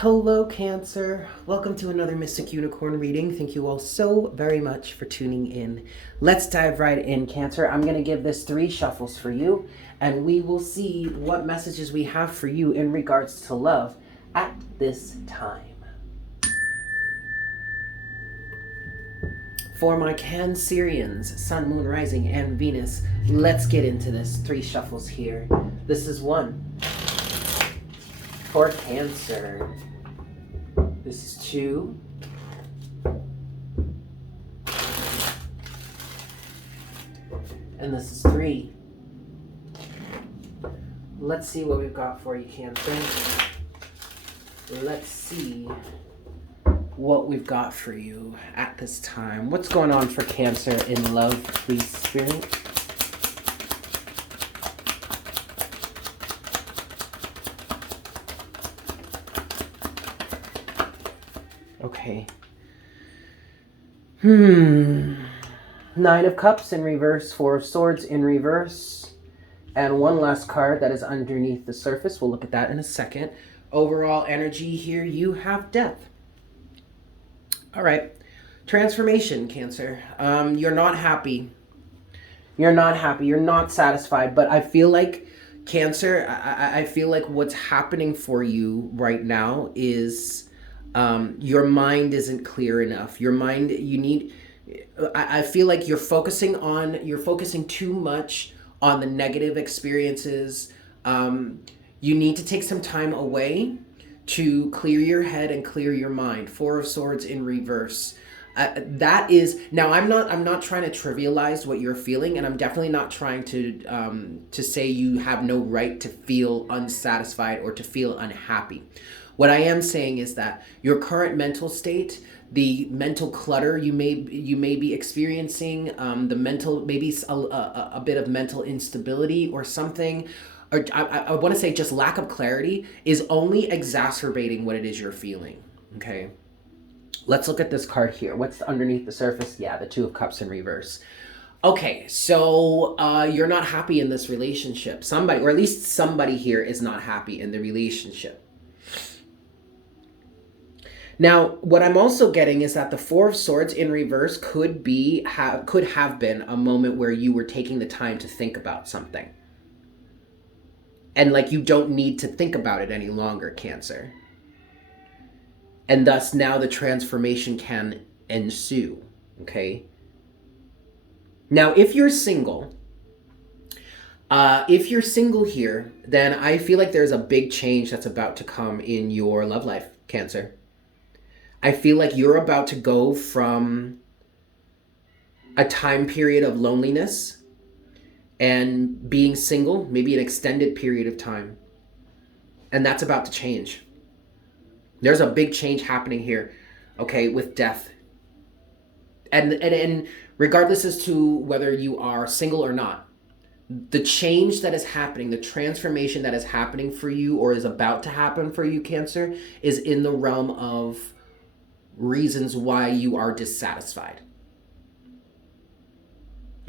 Hello, Cancer. Welcome to another Mystic Unicorn reading. Thank you all so very much for tuning in. Let's dive right in, Cancer. I'm going to give this 3 shuffles for you, and we will see what messages we have for you in regards to love at this time. For my Cancerians, Sun, Moon, Rising, and Venus, let's get into this. 3 shuffles here. This is 1 for Cancer. This is 2. And this is 3. Let's see what we've got for you, Cancer. Let's see what we've got for you at this time. What's going on for Cancer in love, please, Spirit? Okay. 9 of Cups in reverse, 4 of Swords in reverse, and 1 last card that is underneath the surface. We'll look at that in a second. Overall energy here, you have Death. All right. Transformation, Cancer. You're not happy. You're not happy. You're not satisfied, but I feel like, Cancer, I feel like what's happening for you right now is your mind isn't clear enough. Your mind, I feel like you're focusing too much on the negative experiences. You need to take some time away to clear your head and clear your mind. 4 of Swords in reverse. That is, now I'm not trying to trivialize what you're feeling, and I'm definitely not trying to say you have no right to feel unsatisfied or to feel unhappy. What I am saying is that your current mental state, the mental clutter you may be experiencing, maybe a bit of mental instability or something, or I want to say just lack of clarity, is only exacerbating what it is you're feeling. Okay, let's look at this card here. What's underneath the surface? Yeah, the 2 of Cups in reverse. Okay, so you're not happy in this relationship. Somebody, or at least somebody here, is not happy in the relationship. Now, what I'm also getting is that the 4 of Swords in reverse could have been a moment where you were taking the time to think about something. And like you don't need to think about it any longer, Cancer. And thus now the transformation can ensue, okay? Now, if you're single here, then I feel like there's a big change that's about to come in your love life, Cancer. I feel like you're about to go from a time period of loneliness and being single, maybe an extended period of time. And that's about to change. There's a big change happening here, okay, with Death. And regardless as to whether you are single or not, the change that is happening, the transformation that is happening for you or is about to happen for you, Cancer, is in the realm of reasons why you are dissatisfied.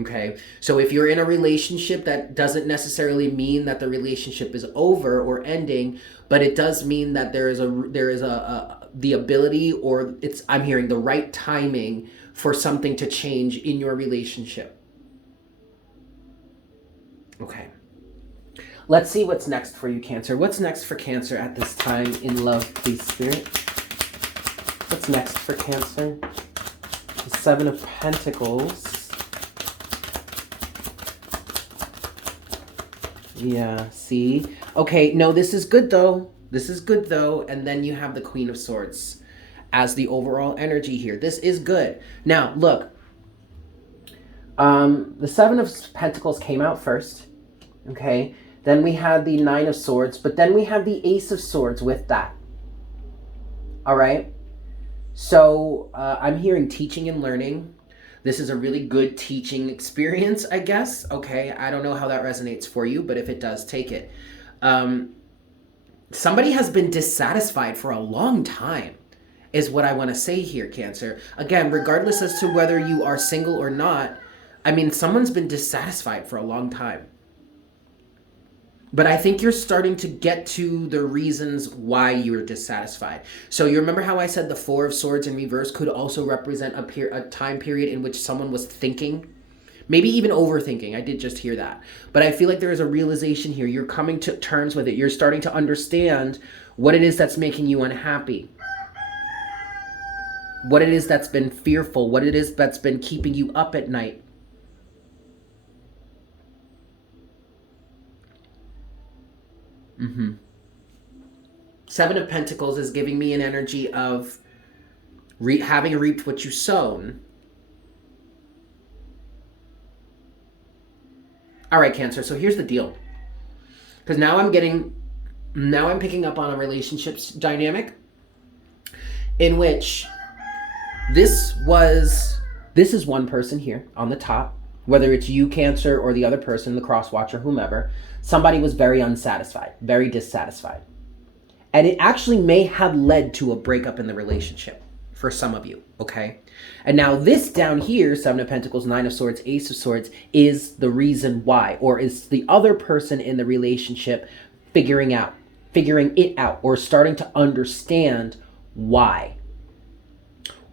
Okay, so if you're in a relationship, that doesn't necessarily mean that the relationship is over or ending, but it does mean that there is the ability, or I'm hearing the right timing for something to change in your relationship. Okay, let's see what's next for you, Cancer. What's next for Cancer at this time in love, please, Spirit? What's next for Cancer? The 7 of Pentacles. Yeah, see? Okay, no, this is good though. This is good though. And then you have the Queen of Swords as the overall energy here. This is good. Now, look. The 7 of Pentacles came out first. Okay. Then we had the 9 of Swords. But then we have the Ace of Swords with that. All right. So I'm hearing teaching and learning. This is a really good teaching experience, I guess. Okay, I don't know how that resonates for you, but if it does, take it. Somebody has been dissatisfied for a long time, is what I want to say here, Cancer. Again, regardless as to whether you are single or not, I mean, someone's been dissatisfied for a long time. But I think you're starting to get to the reasons why you're dissatisfied. So you remember how I said the Four of Swords in reverse could also represent a time period in which someone was thinking? Maybe even overthinking. I did just hear that. But I feel like there is a realization here. You're coming to terms with it. You're starting to understand what it is that's making you unhappy. What it is that's been fearful. What it is that's been keeping you up at night. Seven of Pentacles is giving me an energy of having reaped what you sown. All right, Cancer. So here's the deal. Because now I'm picking up on a relationships dynamic in which this is one person here on the top, whether it's you, Cancer, or the other person, the cross watcher, whomever. Somebody was very unsatisfied, very dissatisfied. And it actually may have led to a breakup in the relationship for some of you, okay? And now this down here, Seven of Pentacles, Nine of Swords, Ace of Swords, is the reason why, or is the other person in the relationship figuring it out, or starting to understand why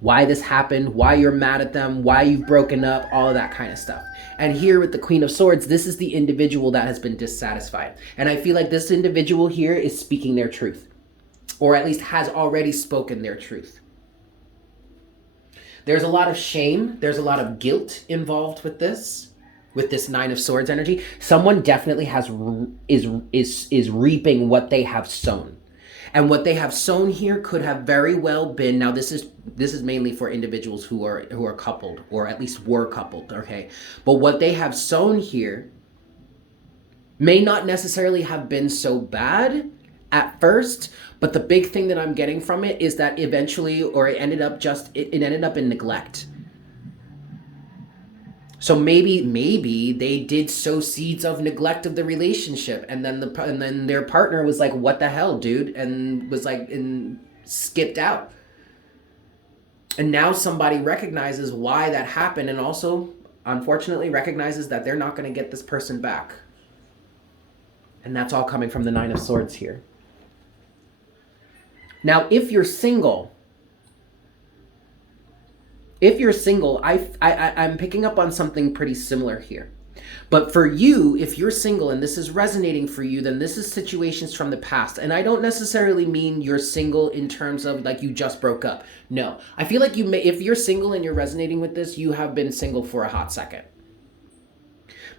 this happened, why you're mad at them, why you've broken up, all of that kind of stuff. And here with the Queen of Swords, this is the individual that has been dissatisfied. And I feel like this individual here is speaking their truth, or at least has already spoken their truth. There's a lot of shame. There's a lot of guilt involved with this Nine of Swords energy. Someone definitely is reaping what they have sown. And what they have sown here could have very well been, now this is mainly for individuals who are coupled, or at least were coupled, okay? But what they have sown here may not necessarily have been so bad at first, but the big thing that I'm getting from it is that eventually, or it ended up in neglect. So maybe they did sow seeds of neglect of the relationship, and then their partner was like, "What the hell, dude?" and was like, and skipped out. And now somebody recognizes why that happened, and also, unfortunately, recognizes that they're not going to get this person back. And that's all coming from the Nine of Swords here. Now, if you're single, I'm picking up on something pretty similar here. But for you, if you're single and this is resonating for you, then this is situations from the past. And I don't necessarily mean you're single in terms of like you just broke up. No, I feel like if you're single and you're resonating with this, you have been single for a hot second.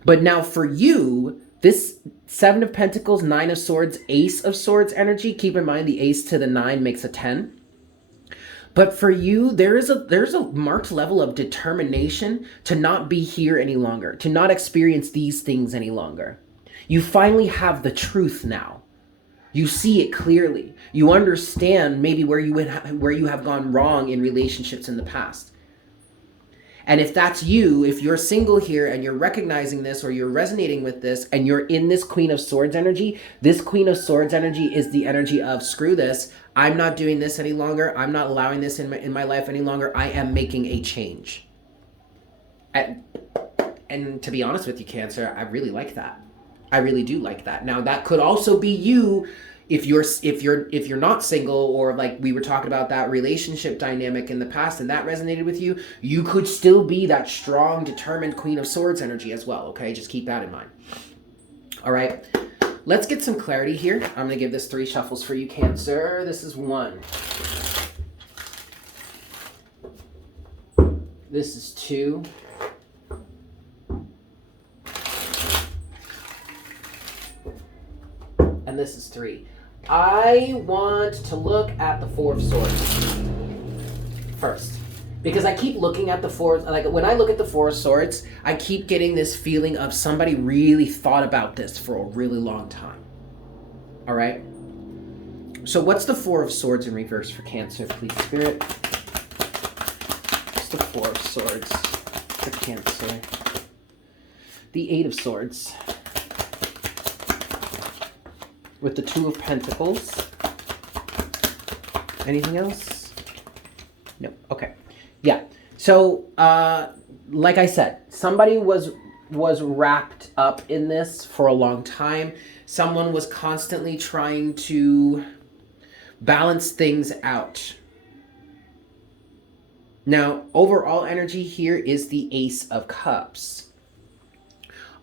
But now for you, this Seven of Pentacles, Nine of Swords, Ace of Swords energy, keep in mind the ace to the nine makes a 10. But for you, there's a marked level of determination to not be here any longer, to not experience these things any longer. You finally have the truth now. You see it clearly. You understand maybe where you have gone wrong in relationships in the past. And if that's you, if you're single here and you're recognizing this or you're resonating with this and you're in this Queen of Swords energy, this Queen of Swords energy is the energy of screw this. I'm not doing this any longer. I'm not allowing this in my life any longer. I am making a change. And to be honest with you, Cancer, I really like that. I really do like that. Now that could also be you if you're not single, or like we were talking about that relationship dynamic in the past and that resonated with you, you could still be that strong, determined Queen of Swords energy as well, okay? Just keep that in mind. All right, let's get some clarity here. I'm gonna give this 3 shuffles for you, Cancer. This is 1. This is 2. And this is 3. I want to look at the Four of Swords first, because I keep looking at the Four, like when I look at the Four of Swords, I keep getting this feeling of somebody really thought about this for a really long time. All right. So what's the Four of Swords in reverse for Cancer, please, Spirit? What's the Four of Swords for Cancer? The Eight of Swords. With the Two of Pentacles. Anything else? No. Okay. Yeah. So, like I said, somebody was wrapped up in this for a long time. Someone was constantly trying to balance things out. Now, overall energy here is the Ace of Cups.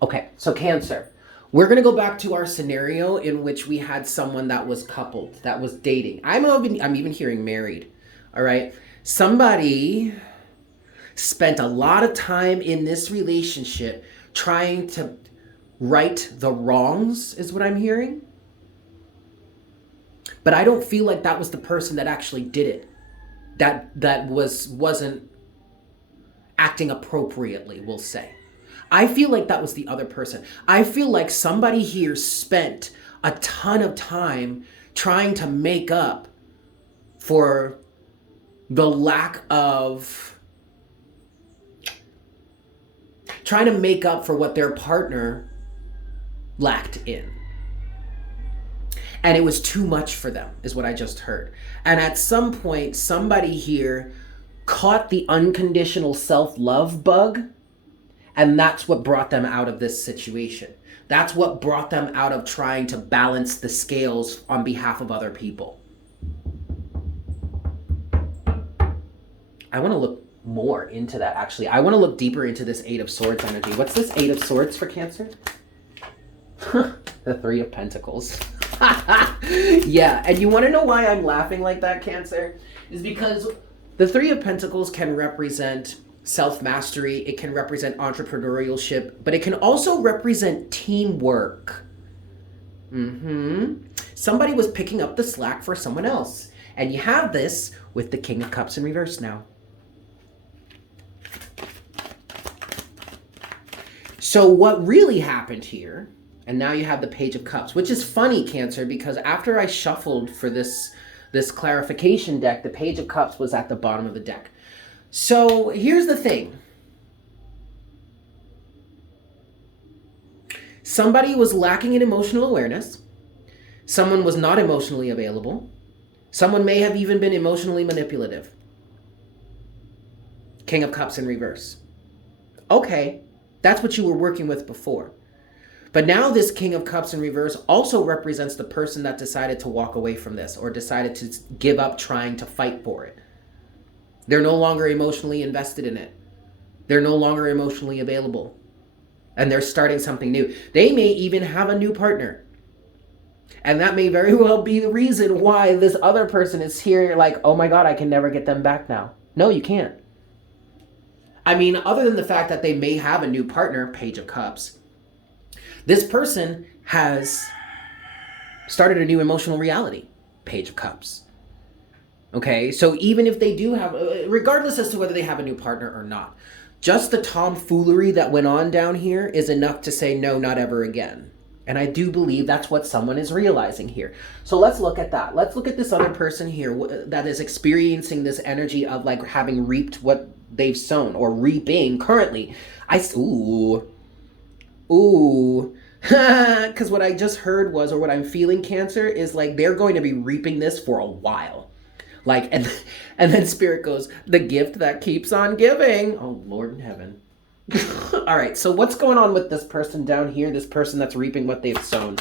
Okay, so Cancer. We're going to go back to our scenario in which we had someone that was coupled, that was dating. I'm even hearing married. All right. Somebody spent a lot of time in this relationship trying to right the wrongs, is what I'm hearing. But I don't feel like that was the person that actually did it. That wasn't acting appropriately, we'll say. I feel like that was the other person. I feel like somebody here spent a ton of time trying to make up for the lack of, trying to make up for what their partner lacked in. And it was too much for them, is what I just heard. And at some point, somebody here caught the unconditional self-love bug, and that's what brought them out of this situation. That's what brought them out of trying to balance the scales on behalf of other people. I want to look more into that, actually. I want to look deeper into this Eight of Swords energy. What's this Eight of Swords for Cancer? The Three of Pentacles. Yeah, and you want to know why I'm laughing like that, Cancer? Is because the Three of Pentacles can represent self-mastery, it can represent entrepreneurship, but it can also represent teamwork. Somebody was picking up the slack for someone else. And you have this with the King of Cups in reverse now. So what really happened here, and now you have the Page of Cups, which is funny, Cancer, because after I shuffled for this clarification deck, the Page of Cups was at the bottom of the deck. So here's the thing. Somebody was lacking in emotional awareness. Someone was not emotionally available. Someone may have even been emotionally manipulative. King of Cups in reverse. Okay, that's what you were working with before. But now this King of Cups in reverse also represents the person that decided to walk away from this or decided to give up trying to fight for it. They're no longer emotionally invested in it. They're no longer emotionally available. And they're starting something new. They may even have a new partner. And that may very well be the reason why this other person is here like, oh my God, I can never get them back now. No, you can't. I mean, other than the fact that they may have a new partner, Page of Cups, this person has started a new emotional reality, Page of Cups. Okay, so even if they do have, regardless as to whether they have a new partner or not, just the tomfoolery that went on down here is enough to say no, not ever again. And I do believe that's what someone is realizing here. So let's look at that. Let's look at this other person here that is experiencing this energy of like having reaped what they've sown or reaping currently. Because what I just heard was, or what I'm feeling, Cancer, is like they're going to be reaping this for a while. Like, and then Spirit goes, the gift that keeps on giving. Oh, Lord in heaven. All right, so what's going on with this person down here, this person that's reaping what they've sown?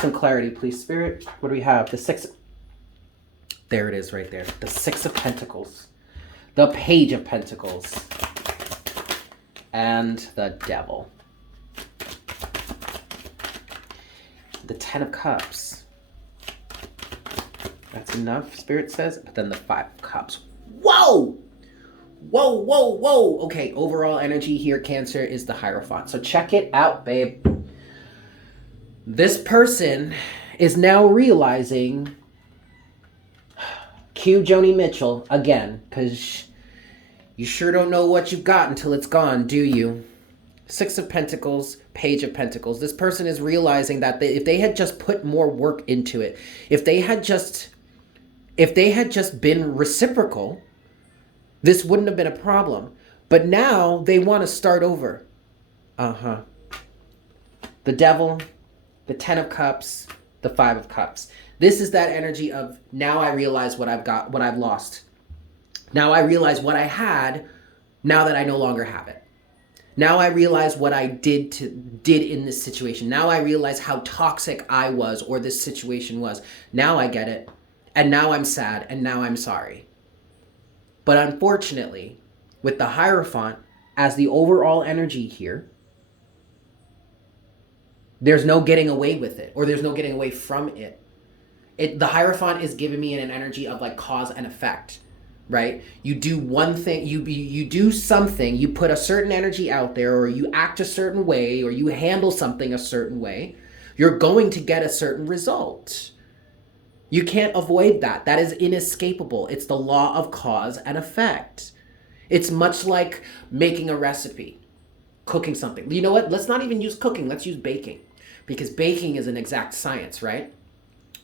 Some clarity, please, Spirit. What do we have? The Six. There it is right there. The Six of Pentacles. The Page of Pentacles. And the Devil. The Ten of Cups. That's enough, Spirit says. But then the Five of Cups. Whoa! Whoa, whoa, whoa. Okay, overall energy here, Cancer, is the Hierophant. So check it out, babe. This person is now realizing, cue Joni Mitchell again, because you sure don't know what you've got until it's gone, do you? Six of Pentacles, Page of Pentacles. This person is realizing that if they had just put more work into it, if they had just been reciprocal, this wouldn't have been a problem. But now they want to start over. The Devil, the Ten of Cups, the Five of Cups. This is that energy of, now I realize what I've got, what I've lost. Now I realize what I had, now that I no longer have it. Now I realize what I did in this situation. Now I realize how toxic I was or this situation was. Now I get it. And now I'm sad and now I'm sorry. But unfortunately, with the Hierophant as the overall energy here, there's no getting away with it, or there's no getting away from it. The Hierophant is giving me an energy of like cause and effect, right? You do one thing, you do something, you put a certain energy out there, or you act a certain way, or you handle something a certain way, you're going to get a certain result. You can't avoid that. That is inescapable. It's the law of cause and effect. It's much like making a recipe, cooking something. You know what? Let's not even use cooking. Let's use baking, because baking is an exact science, right?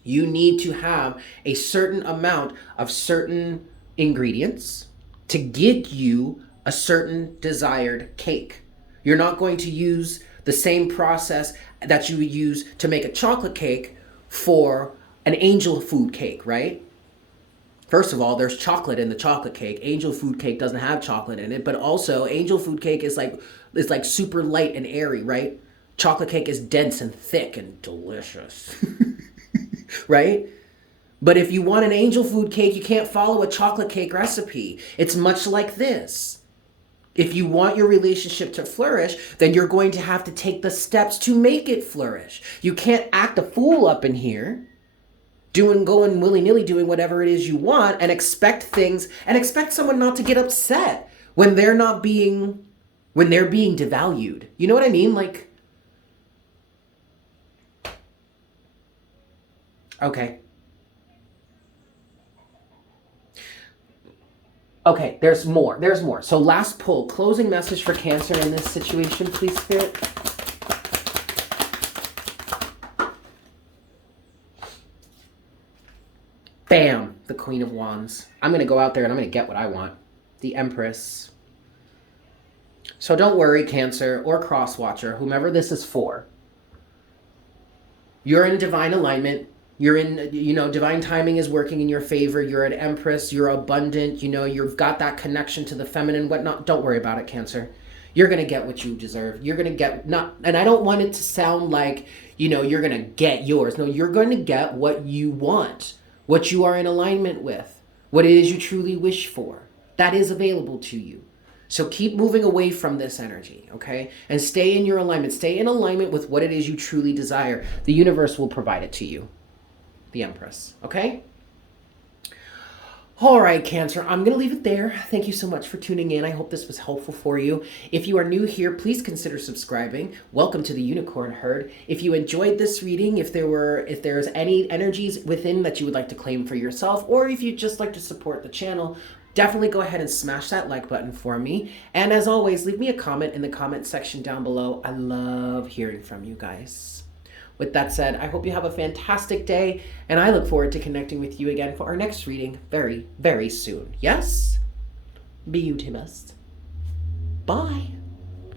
You need to have a certain amount of certain ingredients to get you a certain desired cake. You're not going to use the same process that you would use to make a chocolate cake for an angel food cake, right? First of all, there's chocolate in the chocolate cake. Angel food cake doesn't have chocolate in it, but also angel food cake is like super light and airy, right? Chocolate cake is dense and thick and delicious, right? But if you want an angel food cake, you can't follow a chocolate cake recipe. It's much like this. If you want your relationship to flourish, then you're going to have to take the steps to make it flourish. You can't act a fool up in here, going willy-nilly, doing whatever it is you want, and expect someone not to get upset when they're being devalued. You know what I mean? Like, okay. Okay, there's more. So last pull, closing message for Cancer in this situation, please, Spirit. Bam, the Queen of Wands. I'm going to go out there and I'm going to get what I want. The Empress. So don't worry, Cancer or Crosswatcher, whomever this is for. You're in divine alignment. You're in, divine timing is working in your favor. You're an Empress. You're abundant. You've got that connection to the feminine, whatnot. Don't worry about it, Cancer. You're going to get what you deserve. You're going to get, and I don't want it to sound like, you're going to get yours. No, you're going to get what you want. What you are in alignment with, what it is you truly wish for, that is available to you. So keep moving away from this energy, okay? And stay in your alignment. Stay in alignment with what it is you truly desire. The universe will provide it to you, the Empress, okay? All right, Cancer, I'm going to leave it there. Thank you so much for tuning in. I hope this was helpful for you. If you are new here, please consider subscribing. Welcome to the Unicorn Herd. If you enjoyed this reading, if there's any energies within that you would like to claim for yourself, or if you'd just like to support the channel, definitely go ahead and smash that like button for me. And as always, leave me a comment in the comment section down below. I love hearing from you guys. With that said, I hope you have a fantastic day, and I look forward to connecting with you again for our next reading very, very soon. Yes? Beautimous. Bye.